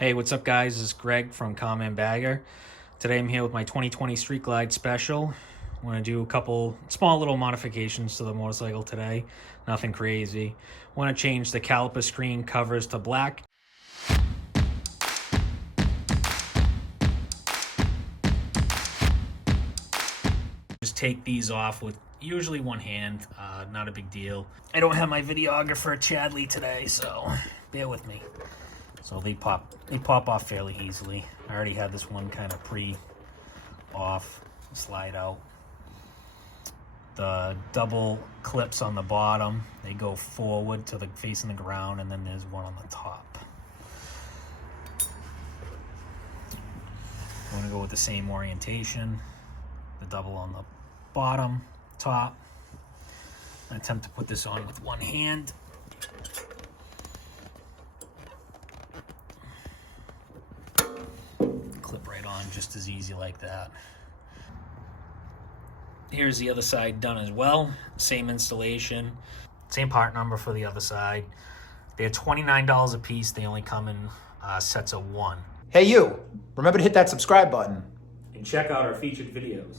Hey, what's up guys? This is Greg from Common Bagger. Today I'm here with my 2020 Street Glide Special. I'm going to do a couple small little modifications to the motorcycle today. Nothing crazy. I want to change the caliper screen covers to black. Just take these off with usually one hand, not a big deal. I don't have my videographer Chadley today, so bear with me. So they pop off fairly easily. I already had this one kind of pre-off, slide out. The double clips on the bottom, they go forward to the facing the ground, and then there's one on the top. I'm gonna go with the same orientation. The double on the bottom, top. I attempt to put this on with one hand. Clip right on just as easy like that. Here's the other side done as well. Same installation, same part number for the other side. They're $29 a piece. They only come in sets of one. Hey you, remember to hit that subscribe button. And check out our featured videos.